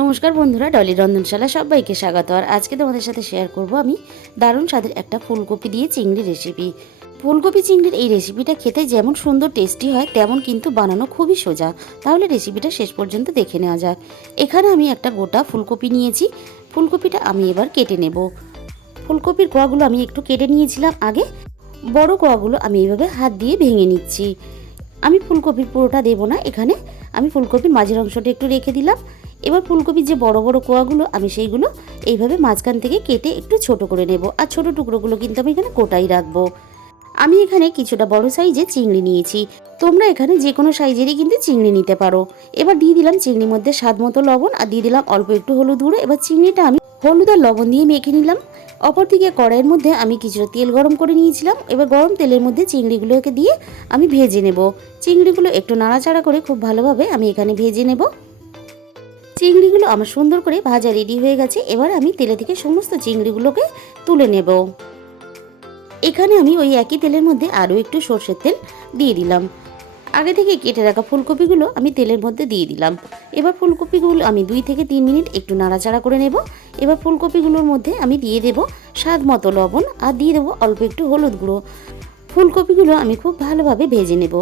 নমস্কার বন্ধুরা, ডলি রন্ধনশালা সবাইকে স্বাগত। আর আজকে তোমাদের সাথে শেয়ার করব আমি দারুণ স্বাদের একটা ফুলকপি দিয়ে চিংড়ি রেসিপি ফুলকপি চিংড়ির এই রেসিপিটা খেতে যেমন সুন্দর টেস্টি হয়, তেমন কিন্তু বানানো খুবই সোজা। তাহলে রেসিপিটা শেষ পর্যন্ত দেখে নেওয়া যাক। এখানে আমি একটা গোটা ফুলকপি নিয়েছি। ফুলকপিটা আমি এবার কেটে নেব। ফুলকপির কোয়াগুলো আমি একটু কেটে নিয়েছিলাম আগে। বড় কোয়াগুলো আমি এইভাবে হাত দিয়ে ভেঙে নিচ্ছি। আমি ফুলকপির পুরোটা দেবো না, এখানে আমি ফুলকপির মাঝের অংশটা একটু রেখে দিলাম। এবার ফুলকপির যে বড় বড় কোয়াগুলো, আমি সেইগুলো এইভাবে মাঝখান থেকে কেটে একটু ছোট করে নেব। আর ছোট টুকরোগুলো কিন্তু আমি এখানে কোটাই রাখব। আমি এখানে কিছুটা বড় সাইজে চিংড়ি নিয়েছি। তোমরা এখানে যে কোনো সাইজেরই কিন্তু চিংড়ি নিতে পারো। এবার দিয়ে দিলাম চিংড়ির মধ্যে স্বাদ মতো লবণ আর দিয়ে দিলাম অল্প একটু হলুদ গুঁড়ো। এবার চিংড়িটা আমি হলুদ আর লবণ দিয়ে মেখে নিলাম। অপরদিকে কড়াইয়ের মধ্যে আমি কিছুটা তেল গরম করে নিয়েছিলাম। এবার গরম তেলের মধ্যে চিংড়িগুলোকে দিয়ে আমি ভেজে নেব। চিংড়িগুলো একটু নাড়াচাড়া করে খুব ভালোভাবে আমি এখানে ভেজে নেব। চিংড়িগুলো আমার সুন্দর করে ভাজা রেডি হয়ে গেছে। এবার আমি তেলে থেকে সমস্ত চিংড়িগুলোকে তুলে নেব। এখানে আমি ওই একই তেলের মধ্যে আরও একটু সর্ষের তেল দিয়ে দিলাম। আগে থেকে কেটে রাখা ফুলকপিগুলো আমি তেলের মধ্যে দিয়ে দিলাম। এবার ফুলকপিগুলো আমি দুই থেকে তিন মিনিট একটু নাড়াচাড়া করে নেব। এবার ফুলকপিগুলোর মধ্যে আমি দিয়ে দেব স্বাদ মতো লবণ আর দিয়ে দেবো অল্প একটু হলুদ গুঁড়ো। ফুলকপিগুলো আমি খুব ভালোভাবে ভেজে নেব।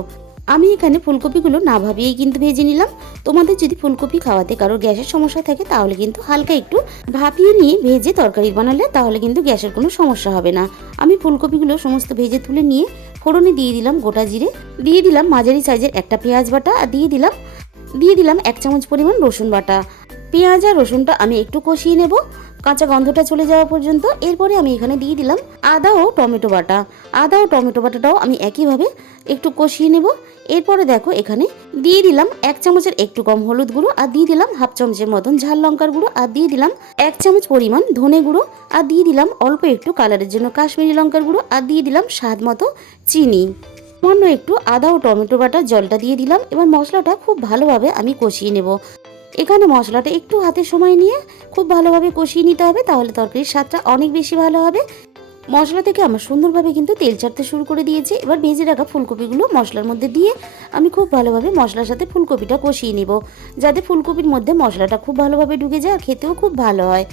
আমি এখানে ফুলকপিগুলো না ভাবিয়েই কিন্তু ভেজে নিলাম। তোমাদের যদি ফুলকপি খাওয়াতে কারোর গ্যাসের সমস্যা থাকে, তাহলে কিন্তু হালকা একটু ভাপিয়ে নিয়ে ভেজে তরকারি বানালে তাহলে কিন্তু গ্যাসের কোনো সমস্যা হবে না। আমি ফুলকপিগুলো সমস্ত ভেজে তুলে নিয়ে ফোড়নে দিয়ে দিলাম গোটা জিরে। দিয়ে দিলাম মাঝারি সাইজের একটা পেঁয়াজ বাটা আর দিয়ে দিলাম দিয়ে দিলাম এক চামচ পরিমাণ রসুন বাটা। পেঁয়াজ আর রসুনটা আমি একটু কষিয়ে নেব। কাঁচা গন্ধটা চলে যাওয়া পর্যন্ত এরপরে আমি এখানে দিয়ে দিলাম আদা ও টমেটো বাটা। আদা ও টমেটো বাটাটাও আমি একইভাবে একটু কষিয়ে নেব। এরপরে দেখো এখানে দিয়ে দিলাম এক চামচের একটু কম হলুদ গুঁড়ো আর দিয়ে দিলাম হাফ চামচের মতন ঝাল লঙ্কার গুঁড়ো আর দিয়ে দিলাম এক চামচ পরিমাণ ধনে গুঁড়ো আর দিয়ে দিলাম অল্প একটু কালারের জন্য কাশ্মীরি লঙ্কার গুঁড়ো আর দিয়ে দিলাম স্বাদ মতো চিনি। সামান্য একটু আদা ও টমেটো বাটার জলটা দিয়ে দিলাম। এবার মশলাটা খুব ভালোভাবে আমি কষিয়ে নেব। এখানে মশলাটা একটু হাতে সময় নিয়ে খুব ভালোভাবে কষিয়ে নিতে হবে, তাহলে তরকারির স্বাদটা অনেক বেশি ভালো হবে। মশলা থেকে আমার সুন্দরভাবে কিন্তু তেল ছাড়তে শুরু করে দিয়েছে। এবার ভেজে রাখা ফুলকপিগুলো মশলার মধ্যে দিয়ে আমি খুব ভালোভাবে মশলার সাথে ফুলকপিটা কষিয়ে নেব। যাতে ফুলকপির মধ্যে মশলাটা খুব ভালোভাবে ঢুকে যায় আর খেতেও খুব ভালো হয়।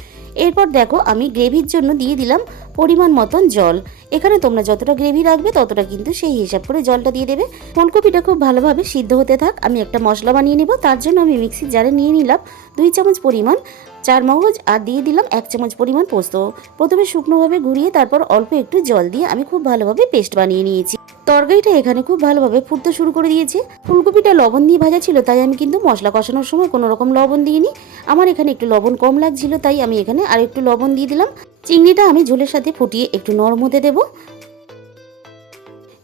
এরপর দেখো আমি গ্রেভির জন্য দিয়ে দিলাম পরিমাণ মতন জল। এখানে তোমরা যতটা গ্রেভি রাখবে ততটা কিন্তু সেই হিসাব করে জলটা দিয়ে দেবে। ফুলকপিটা খুব ভালোভাবে সিদ্ধ হতে থাক। আমি একটা মশলা বানিয়ে নেব। তার জন্য আমি মিক্সির জারে নিয়ে নিলাম দুই চামচ পরিমাণ চার মগজ আর দিয়ে দিলাম এক চামচ পরিমাণ পোস্ত। প্রথমে শুকনোভাবে ঘুরিয়ে তারপর অল্প একটু জল দিয়ে আমি খুব ভালোভাবে পেস্ট বানিয়ে নিয়েছি। তরকারিটা এখানে খুব ভালোভাবে ফুটতে শুরু করে দিয়েছে। ফুলকপিটা লবণ দিয়ে ভাজা ছিল, তাই আমি কিন্তু মশলা কষানোর সময় কোনো রকম লবণ দিইনি। আমার এখানে একটু লবণ কম লাগছিল, তাই আমি এখানে আর একটু লবণ দিয়ে দিলাম। চিংড়িটা আমি ঝোলের সাথে ফুটিয়ে একটু নরম হতে দেবো।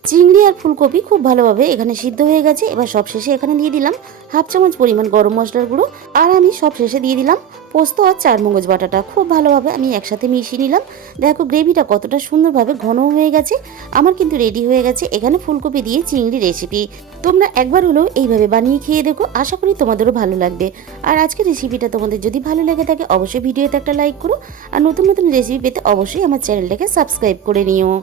চিংড়ি আর ফুলকপি খুব ভালোভাবে এখানে সিদ্ধ হয়ে গেছে। এবার সব শেষে এখানে দিয়ে দিলাম হাফ চামচ পরিমাণ গরম মশলার গুঁড়ো। আর আমি সব শেষে দিয়ে দিলাম পোস্ত আর চার মগজ বাটাটা। খুব ভালোভাবে আমি একসাথে মিশিয়ে নিলাম। দেখো গ্রেভিটা কতটা সুন্দরভাবে ঘন হয়ে গেছে। আমার কিন্তু রেডি হয়ে গেছে এখানে ফুলকপি দিয়ে চিংড়ি রেসিপি। তোমরা একবার হলেও এইভাবে বানিয়ে খেয়ে দেখো। আশা করি তোমাদেরও ভালো লাগবে। আর আজকের রেসিপিটা তোমাদের যদি ভালো লেগে থাকে অবশ্যই ভিডিওতে একটা লাইক করো। আর নতুন নতুন রেসিপি পেতে অবশ্যই আমার চ্যানেলটাকে সাবস্ক্রাইব করে নিও।